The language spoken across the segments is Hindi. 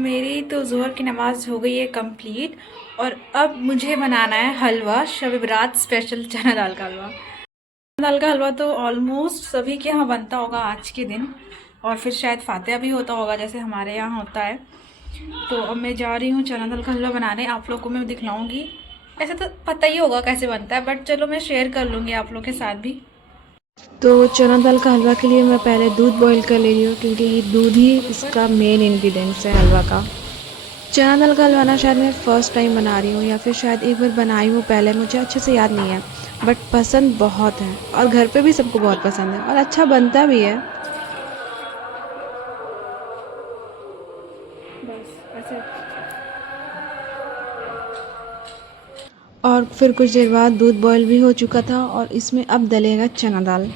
मेरी तो ज़ोहर की नमाज़ हो गई है कंप्लीट। और अब मुझे बनाना है हलवा, शब बारात स्पेशल चना दाल का हलवा। चना दाल का हलवा तो ऑलमोस्ट सभी के यहाँ बनता होगा आज के दिन, और फिर शायद फातिहा भी होता होगा जैसे हमारे यहाँ होता है। तो अब मैं जा रही हूँ चना दाल का हलवा बनाने, आप लोग को मैं दिखलाऊँगी। ऐसे तो पता ही होगा कैसे बनता है, बट चलो मैं शेयर कर लूँगी आप लोग के साथ भी। तो चना दाल का हलवा के लिए मैं पहले दूध बॉईल कर ले रही हूँ, क्योंकि दूध ही इसका मेन इंग्रेडिएंट्स है हलवा का। चना दाल का हलवा ना शायद मैं फ़र्स्ट टाइम बना रही हूँ, या फिर शायद एक बार बनाई हूँ पहले, मुझे अच्छे से याद नहीं है। बट पसंद बहुत है, और घर पे भी सबको बहुत पसंद है, और अच्छा बनता भी है। बस ऐसे। और फिर कुछ देर बाद दूध बॉईल भी हो चुका था, और इसमें अब डलेगा चना दाल।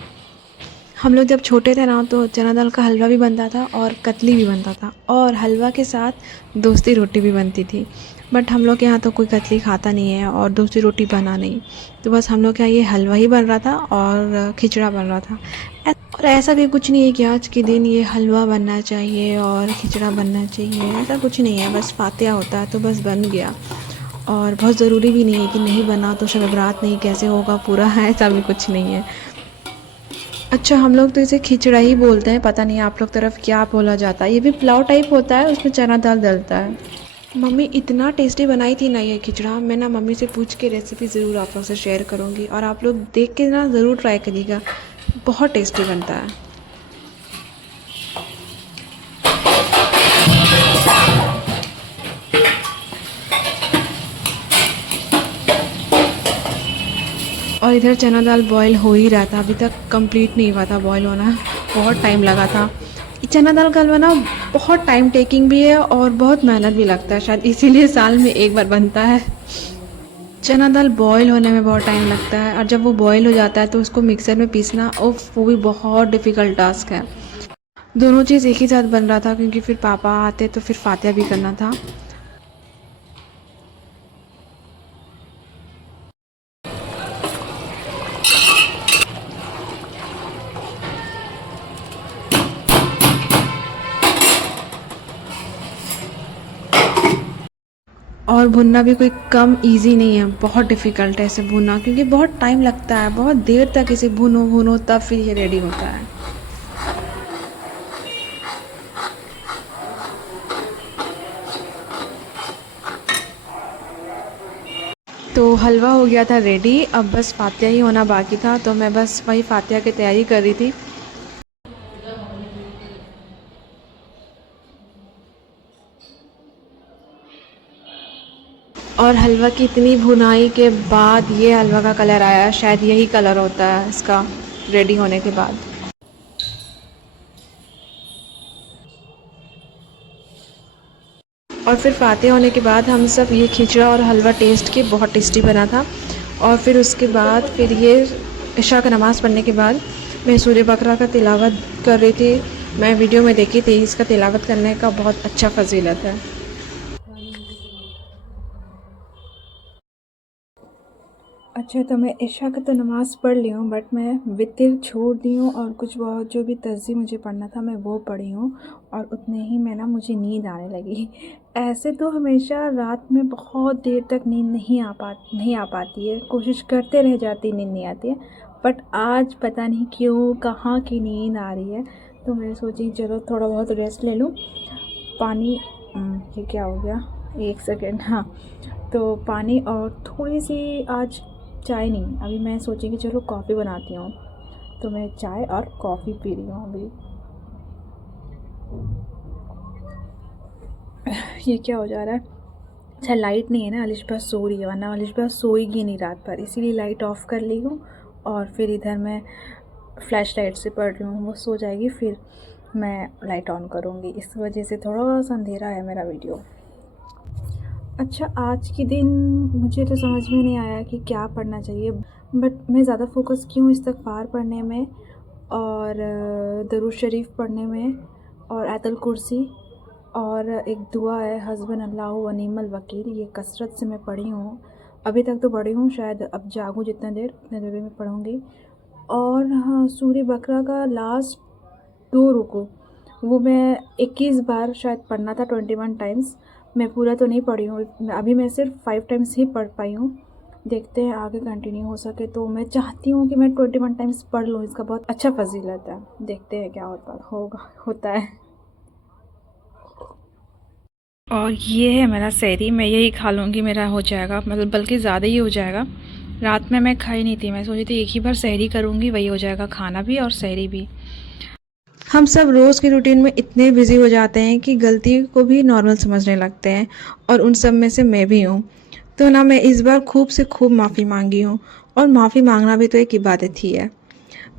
हम लोग जब छोटे थे ना, तो चना दाल का हलवा भी बनता था और कतली भी बनता था, और हलवा के साथ दूसरी रोटी भी बनती थी। बट हम लोग के यहाँ तो कोई कतली खाता नहीं है, और दूसरी रोटी बना नहीं। तो बस हम लोग के यहाँ ये हलवा ही बन रहा था और खिचड़ा बन रहा था। और ऐसा भी कुछ नहीं है कि आज के दिन ये हलवा बनना चाहिए और खिचड़ा बनना चाहिए, ऐसा कुछ नहीं है। बस फातिहा होता है तो बस बन गया, और बहुत ज़रूरी भी नहीं है कि नहीं बना तो शब बारात नहीं कैसे होगा पूरा है, ऐसा भी कुछ नहीं है। अच्छा, हम लोग तो इसे खिचड़ा ही बोलते हैं, पता नहीं आप लोग तरफ क्या बोला जाता है। ये भी पुलाव टाइप होता है, उसमें चना दाल डलता है। मम्मी इतना टेस्टी बनाई थी ना ये खिचड़ा, मैं ना मम्मी से पूछ के रेसिपी ज़रूर आप लोग से शेयर करूँगी, और आप लोग देख के ना ज़रूर ट्राई करिएगा, बहुत टेस्टी बनता है। और इधर चना दाल बॉईल हो ही रहा था, अभी तक कंप्लीट नहीं हुआ था बॉईल होना, बहुत टाइम लगा था। चना दाल का हलवा ना बहुत टाइम टेकिंग भी है और बहुत मेहनत भी लगता है, शायद इसीलिए साल में एक बार बनता है। चना दाल बॉईल होने में बहुत टाइम लगता है, और जब वो बॉईल हो जाता है तो उसको मिक्सर में पीसना, उफ, वो भी बहुत डिफ़िकल्ट टास्क है। दोनों चीज़ एक ही साथ बन रहा था, क्योंकि फिर पापा आते तो फिर फातिहा भी करना था। और भुनना भी कोई कम इजी नहीं है, बहुत डिफ़िकल्ट है इसे भुनना, क्योंकि बहुत टाइम लगता है, बहुत देर तक इसे भुनो भुनो तब फिर ये रेडी होता है। तो हलवा हो गया था रेडी, अब बस फातिहा ही होना बाकी था, तो मैं बस वही फातिहा की तैयारी कर रही थी। और हलवा की इतनी भुनाई के बाद ये हलवा का कलर आया, शायद यही कलर होता है इसका रेडी होने के बाद। और फिर फातिहा होने के बाद हम सब ये खिचड़ा और हलवा टेस्ट किए, बहुत टेस्टी बना था। और फिर उसके बाद फिर ये इशा का नमाज़ पढ़ने के बाद मैं सूर्य बकरा का तिलावत कर रही थी। मैं वीडियो में देखी थी, इसका तिलावत करने का बहुत अच्छा फजीलत है। अच्छा, तो मैं इशा की तो नमाज़ पढ़ ली हूँ, बट मैं वितर छोड़ दी हूँ, और कुछ बहुत जो भी तस्ज़ी मुझे पढ़ना था मैं वो पढ़ी हूँ, और उतने ही में ना मुझे नींद आने लगी। ऐसे तो हमेशा रात में बहुत देर तक नींद नहीं आ पाती है, कोशिश करते रह जाती, नींद नहीं आती है। बट आज पता नहीं क्यों कहाँ की नींद आ रही है, तो मैं सोची चलो थोड़ा बहुत रेस्ट ले लूँ। पानी, ये क्या हो गया, एक सेकेंड, हाँ। तो पानी और थोड़ी सी आज चाय नहीं, अभी मैं सोची कि चलो कॉफ़ी बनाती हूँ, तो मैं चाय और कॉफ़ी पी रही हूँ अभी। ये क्या हो जा रहा है? अच्छा, लाइट नहीं है ना, अलिशबा सो रही है, वरना अलिशबा सोएगी नहीं रात भर, इसीलिए लाइट ऑफ़ कर ली हूँ। और फिर इधर मैं फ्लैश लाइट से पढ़ रही हूँ, वो सो जाएगी फिर मैं लाइट ऑन करूँगी, इस वजह से थोड़ा सा अंधेरा है मेरा वीडियो। अच्छा, आज के दिन मुझे तो समझ में नहीं आया कि क्या पढ़ना चाहिए, बट मैं ज़्यादा फ़ोकस की हूँ इस्तिग़फ़ार पढ़ने में, और दरूद शरीफ पढ़ने में, और आयतुल कुर्सी, और एक दुआ है हस्बुनल्लाहु व निअमल वकील, ये कसरत से मैं पढ़ी हूँ। अभी तक तो पढ़ी हूँ, शायद अब जागूँ जितना देर उतने देर में पढ़ूँगी। और हाँ, सूर्य बकरा का लास्ट 2 रुकू वो मैं 21 बार शायद पढ़ना था, 21 टाइम्स। मैं पूरा तो नहीं पढ़ी हूँ, अभी मैं सिर्फ 5 टाइम्स ही पढ़ पाई हूँ। देखते हैं आगे कंटिन्यू हो सके तो मैं चाहती हूँ कि मैं 21 टाइम्स पढ़ लूँ, इसका बहुत अच्छा फजीलत है। देखते हैं क्या होता है। और ये है मेरा सहरी, मैं यही खा लूँगी, मेरा हो जाएगा, मतलब बल्कि ज़्यादा ही हो जाएगा। रात में मैं खाई नहीं थी, मैं सोची थी एक ही बार सहरी करूँगी, वही हो जाएगा, खाना भी और सहरी भी। हम सब रोज़ की रूटीन में इतने बिजी हो जाते हैं कि गलती को भी नॉर्मल समझने लगते हैं, और उन सब में से मैं भी हूँ। तो ना मैं इस बार खूब से खूब माफ़ी मांगी हूँ, और माफ़ी मांगना भी तो एक इबादत ही है।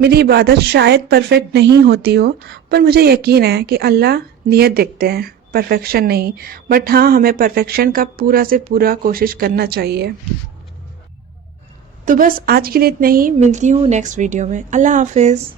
मेरी इबादत शायद परफेक्ट नहीं होती हो, पर मुझे यकीन है कि अल्लाह नियत देखते हैं, परफेक्शन नहीं। बट हाँ, हमें परफेक्शन का पूरा से पूरा कोशिश करना चाहिए। तो बस आज के लिए इतना ही, मिलती हूँ नेक्स्ट वीडियो में। अल्लाह हाफिज़।